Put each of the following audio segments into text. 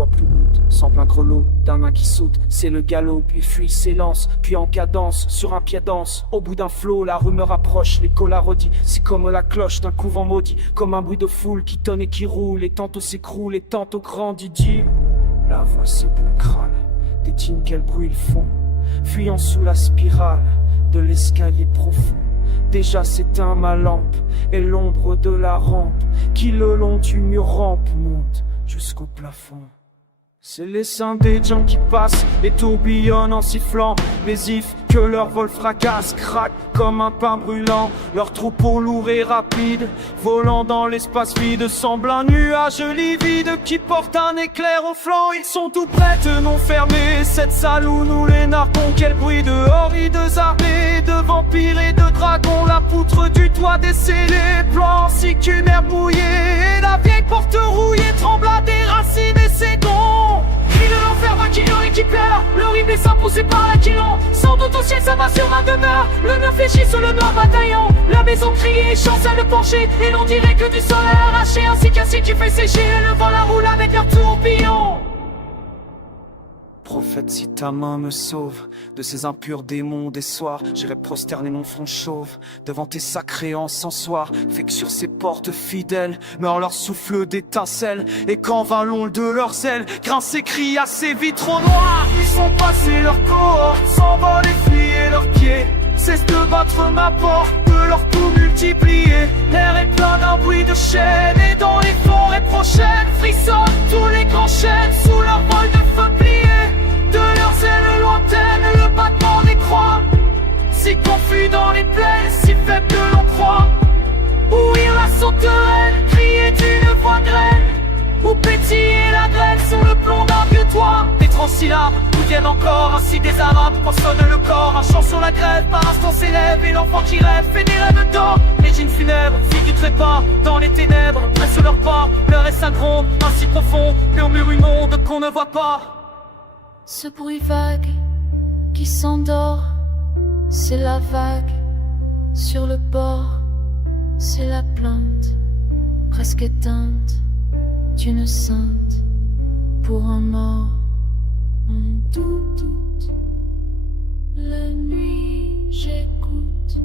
voix plus lourde, semble un grelot d'un main qui saute. C'est le galop, puis fuit, s'élance, puis en cadence, sur un pied danse. Au bout d'un flot, la rumeur approche, l'écho la redit. C'est comme la cloche d'un couvent maudit, comme un bruit de foule qui tonne et qui roule, et tantôt s'écroule, et tantôt grandit. Dit la voix sépulcrale, détine quel bruit ils font, fuyant sous la spirale de l'escalier profond. Déjà s'éteint ma lampe, et l'ombre de la rampe qui le long du mur rampe monte jusqu'au plafond. C'est les seins des gens qui passent, les tourbillonnent en sifflant, les ifs que leur vol fracasse, craquent comme un pain brûlant. Leur troupeau lourd et rapide, volant dans l'espace vide, semble un nuage livide qui porte un éclair au flanc. Ils sont tout prêts, non fermés, cette salle où nous les narguons. Quel bruit de horrides armées, de vampires et de dragons. La poutre du toit décellée, plan ainsi qu'une herbe mouillée. Et la vieille porte rouillée tremble à des racines et ses dons. Cri de l'enfer va qui récupère l'horrible essaim poussé par l'aquilon. Sans doute au ciel ça va sur ma demeure. Le mur fléchit sous le noir bataillon. La maison criée, chancelle le pencher. Et l'on dirait que du sol à arracher. Ainsi qu'un qui fait sécher le vent la roule avec leur tourbillon. Prophète, si ta main me sauve de ces impurs démons des soirs, j'irai prosterner mon front chauve devant tes sacrés encensoirs. Fait que sur ces portes fidèles meurt leur souffle d'étincelles, et quand vint l'onde de leurs ailes grince et crie à ces vitraux noirs. Ils sont passés leurs cohortes, s'envolent et plier leurs pieds, cesse de battre ma porte, de leur tout multiplier. L'air est plein d'un bruit de chaînes, et dans les forêts prochaines frissonnent tous les grands chênes sous leur vol de feu plié. De leurs ailes lointaines, le battement des croix, si confus dans les plaines, si faible que l'on croit. Ouïr la sauterelle, crier d'une voix grêle, ou pétiller la grêle sur le plomb d'un vieux toit. Des transsyllabes nous viennent encore, ainsi des arabes poinçonnent le corps. Un chant sur la grève, par instant s'élève, et l'enfant qui rêve fait des rêves d'or. Les jeans funèbres, filles du trépas, dans les ténèbres, pressent leur pas. Leur essaim gronde, ainsi profond, murmure immonde qu'on ne voit pas. Ce bruit vague qui s'endort, c'est la vague sur le bord, c'est la plainte presque éteinte d'une sainte pour un mort. Toute la nuit j'écoute,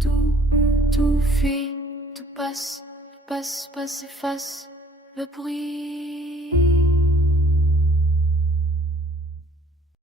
tout fuit, tout passe, efface le bruit.